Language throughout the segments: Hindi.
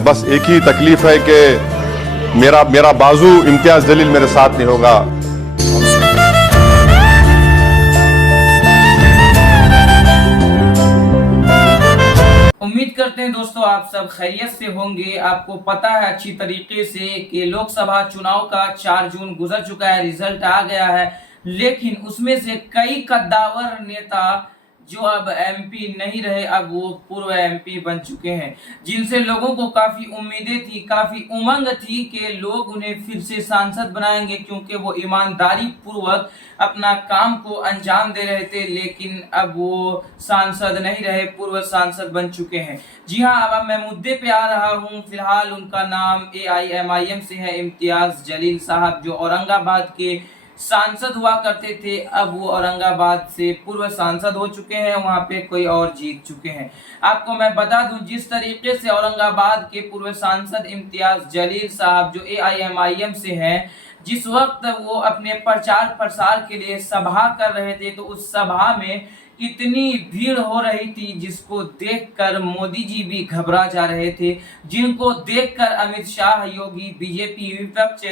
बस एक ही तकलीफ है कि मेरा मेरा बाजू इम्तियाज जलील मेरे साथ नहीं होगा। उम्मीद करते हैं दोस्तों आप सब खैरियत से होंगे। आपको पता है अच्छी तरीके से कि लोकसभा चुनाव का 4 जून गुजर चुका है, रिजल्ट आ गया है, लेकिन उसमें से कई कद्दावर नेता जो अब एमपी नहीं रहे, अब वो पूर्व एमपी बन चुके हैं, जिनसे लोगों को काफी उम्मीदें थी, काफी उमंग थी कि लोग उन्हें फिर से सांसद बनाएंगे, क्योंकि वो ईमानदारी पूर्वक अपना काम को अंजाम दे रहे थे। लेकिन अब वो सांसद नहीं रहे, पूर्व सांसद बन चुके हैं। जी हाँ, अब मैं मुद्दे पे आ रहा हूँ। फिलहाल उनका नाम AIMIM से है, इम्तियाज जलील साहब, जो औरंगाबाद के सांसद हुआ करते थे। अब वो औरंगाबाद से पूर्व सांसद हो चुके हैं, वहां पे कोई और जीत चुके हैं। आपको मैं बता दूं, जिस तरीके से औरंगाबाद के पूर्व सांसद इम्तियाज जलील साहब जो AIMIM से हैं, जिस वक्त वो अपने प्रचार प्रसार के लिए सभा कर रहे थे, तो उस सभा में इतनी भीड़ हो रही थी जिसको देखकर मोदी जी भी घबरा जा रहे थे, जिनको देखकर अमित शाह, योगी, बीजेपी, विपक्ष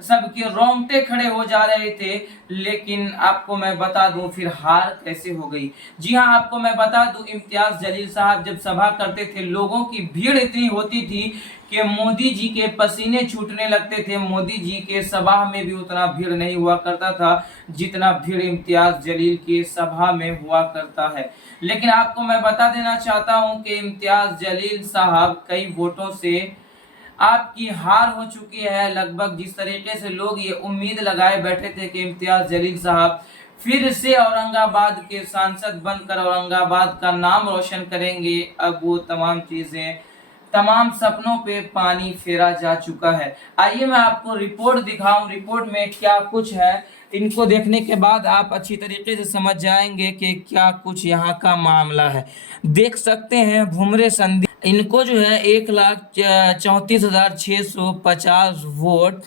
सबके रोंगटे खड़े हो जा रहे थे। लेकिन आपको मैं बता दूं फिर हार कैसे हो गई। जी हां, आपको मैं बता दूं, इम्तियाज जलील साहब जब सभा करते थे, लोगों की भीड़ इतनी होती थी कि मोदी जी के पसीने छूटने लगते थे। मोदी जी के सभा में भी उतना भीड़ नहीं हुआ करता था जितना भीड़ इम्तियाज जलील के सभा में हुआ करता है। लेकिन आपको मैं बता देना चाहता हूं कि इम्तियाज जलील साहब कई वोटों से आपकी हार हो चुकी है। लगभग जिस तरीके से लोग ये उम्मीद लगाए बैठे थे कि इम्तियाज जलील साहब फिर से औरंगाबाद के सांसद बनकर औरंगाबाद का नाम रोशन करेंगे, अब वो तमाम चीजें, तमाम सपनों पे पानी फेरा जा चुका है। आइए मैं आपको रिपोर्ट दिखाऊं, रिपोर्ट में क्या कुछ है। इनको देखने के बाद आप अच्छी तरीके से समझ जाएंगे कि क्या कुछ यहाँ का मामला है। देख सकते हैं भुमरे संदीप, इनको जो है 1,34,650 वोट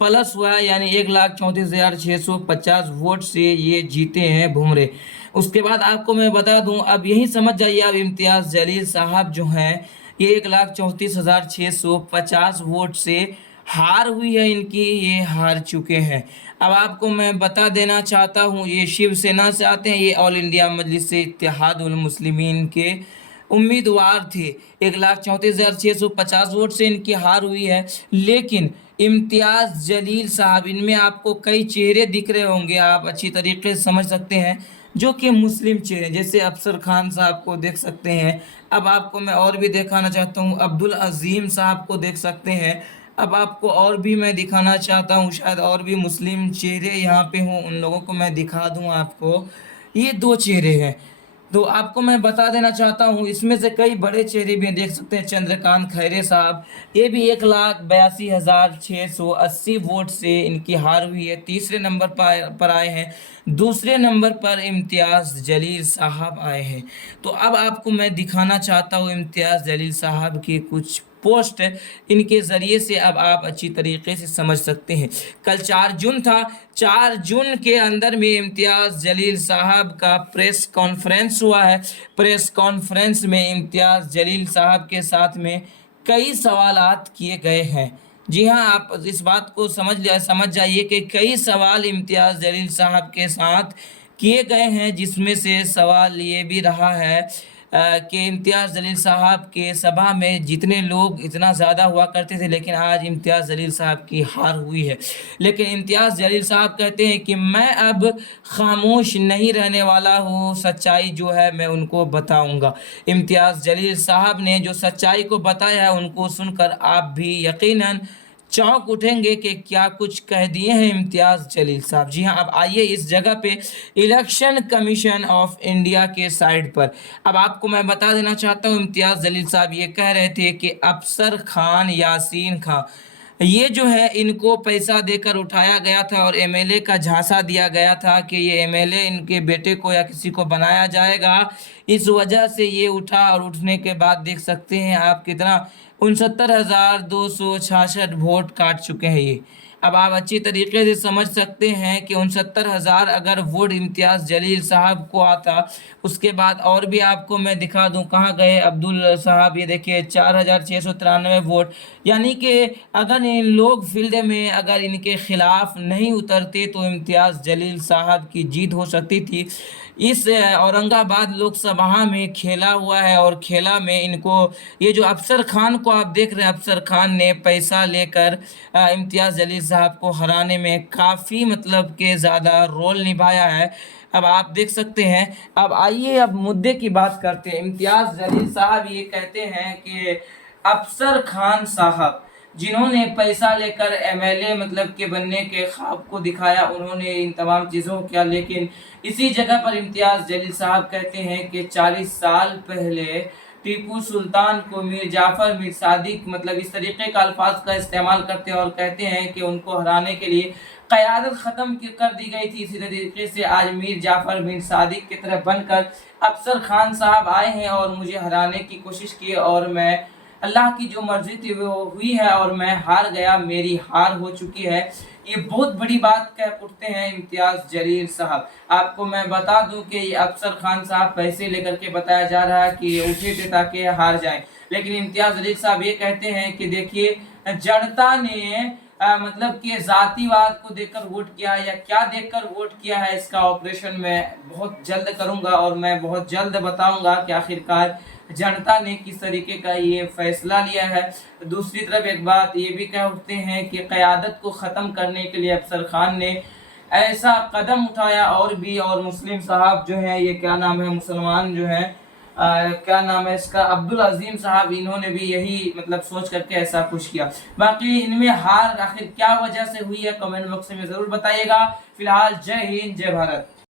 प्लस हुआ है, यानी 1,34,650 वोट से ये जीते हैं भुमरे। उसके बाद आपको मैं बता दूं, अब यही समझ जाइए, अब इम्तियाज जलील साहब जो हैं ये 1,34,650 वोट से हार हुई है इनकी, ये हार चुके हैं। अब आपको मैं बता देना चाहता हूँ, ये शिवसेना से आते हैं, ये ऑल इंडिया मजलिस इत्तेहादुल मुस्लिमीन के उम्मीदवार थे। 1,34,650 वोट से इनकी हार हुई है। लेकिन इम्तियाज जलील साहब, इनमें आपको कई चेहरे दिख रहे होंगे, आप अच्छी तरीके से समझ सकते हैं, जो कि मुस्लिम चेहरे, जैसे अफसर खान साहब को देख सकते हैं। अब आपको मैं और भी दिखाना चाहता हूँ, अब्दुल अजीम साहब को देख सकते हैं। अब आपको और भी मैं दिखाना चाहता हूँ, शायद और भी मुस्लिम चेहरे यहाँ पे हों, उन लोगों को मैं दिखा दूँ आपको। ये 2 चेहरे हैं। तो आपको मैं बता देना चाहता हूँ, इसमें से कई बड़े चेहरे भी देख सकते हैं। चंद्रकांत खैरे साहब, ये भी 1,82,680 वोट से इनकी हार हुई है, तीसरे नंबर पर आए हैं। दूसरे नंबर पर इम्तियाज जलील साहब आए हैं। तो अब आपको मैं दिखाना चाहता हूँ इम्तियाज जलील साहब की कुछ पोस्ट, इनके ज़रिए से अब आप अच्छी तरीके से समझ सकते हैं। कल 4 जून था, 4 जून के अंदर में इम्तियाज़ जलील साहब का प्रेस कॉन्फ्रेंस हुआ है। प्रेस कॉन्फ्रेंस में इम्तियाज़ जलील साहब के साथ में कई सवालात किए गए हैं। जी हाँ, आप इस बात को समझ जाइए कि कई सवाल इम्तियाज़ जलील साहब के साथ किए गए हैं, जिसमें से सवाल ये भी रहा है कि इम्तियाज़ जलील साहब के सभा में जितने लोग इतना ज़्यादा हुआ करते थे, लेकिन आज इम्तियाज़ जलील साहब की हार हुई है। लेकिन इम्तियाज़ जलील साहब कहते हैं कि मैं अब खामोश नहीं रहने वाला हूँ, सच्चाई जो है मैं उनको बताऊँगा। इम्तियाज़ जलील साहब ने जो सच्चाई को बताया है, उनको सुनकर आप भी यकीनन चौंक उठेंगे कि क्या कुछ कह दिए हैं इम्तियाज़ जलील साहब। जी हाँ, अब आइए इस जगह पे इलेक्शन कमीशन ऑफ इंडिया के साइड पर, अब आपको मैं बता देना चाहता हूँ, इम्तियाज़ जलील साहब ये कह रहे थे कि अफसर खान, यासीन खान, ये जो है इनको पैसा देकर उठाया गया था और एमएलए का झांसा दिया गया था कि ये एमएलए इनके बेटे को या किसी को बनाया जाएगा। इस वजह से ये उठा, और उठने के बाद देख सकते हैं आप कितना 69,266 वोट काट चुके हैं ये। अब आप अच्छी तरीके से समझ सकते हैं कि 69,000 अगर वोट इम्तियाज़ जलील साहब को आता, उसके बाद और भी आपको मैं दिखा दूं कहाँ गए अब्दुल साहब, ये देखिए 4,693 वोट। यानी कि अगर इन लोग फील्ड में अगर इनके खिलाफ नहीं उतरते तो इम्तियाज़ जलील साहब की जीत हो सकती थी। इस औरंगाबाद लोकसभा में खेला हुआ है और खेला में इनको ये जो अफसर खान को आप देख रहे हैं, अफसर खान ने पैसा लेकर इम्तियाज़ जलील साहब को हराने में काफ़ी मतलब के ज़्यादा रोल निभाया है। अब आप देख सकते हैं। अब आइए अब मुद्दे की बात करते हैं। इम्तियाज़ जलील साहब ये कहते हैं कि अफसर खान साहब जिन्होंने पैसा लेकर एमएलए मतलब के बनने के ख्वाब को दिखाया, उन्होंने इन तमाम चीज़ों को किया, लेकिन इसी जगह पर इम्तियाज़ जलील साहब कहते हैं कि 40 साल पहले टीपू सुल्तान को मीर जाफ़र मीर सादिक मतलब इस तरीके का अल्फाज का इस्तेमाल करते हैं और कहते हैं कि उनको हराने के लिए क़यादत ख़त्म कर दी गई थी। इसी तरीके से आज मीर जाफ़र मीर सादिक की तरह बनकर अफसर खान साहब आए हैं और मुझे हराने की कोशिश की और मैं अल्लाह की जो मर्जी थी वो हुई है और मैं हार गया, मेरी हार हो चुकी है। ये बहुत बड़ी बात कह उठते हैं इम्तियाज़ जलील साहब। आपको मैं बता दूं कि ये अफसर खान साहब पैसे लेकर के बताया जा रहा है कि ये उठे थे ताकि हार जाएं, लेकिन इम्तियाज़ जलील साहब ये कहते हैं कि देखिए जनता ने मतलब कि जातिवाद को देखकर वोट किया है या क्या देखकर वोट किया है, इसका ऑपरेशन मैं बहुत जल्द करूंगा और मैं बहुत जल्द बताऊंगा कि आखिरकार जनता ने किस तरीके का ये फैसला लिया है। दूसरी तरफ एक बात ये भी कह उठते हैं कि क़यादत को ख़त्म करने के लिए अफसर खान ने ऐसा कदम उठाया और मुस्लिम साहब जो हैं, ये क्या नाम है, मुसलमान जो हैं, क्या नाम है इसका, अब्दुल अजीम साहब, इन्होंने भी यही मतलब सोच करके ऐसा कुछ किया। बाकी इनमें हार आखिर क्या वजह से हुई है कमेंट बॉक्स में ज़रूर बताइएगा। फिलहाल जय हिंद, जय भारत।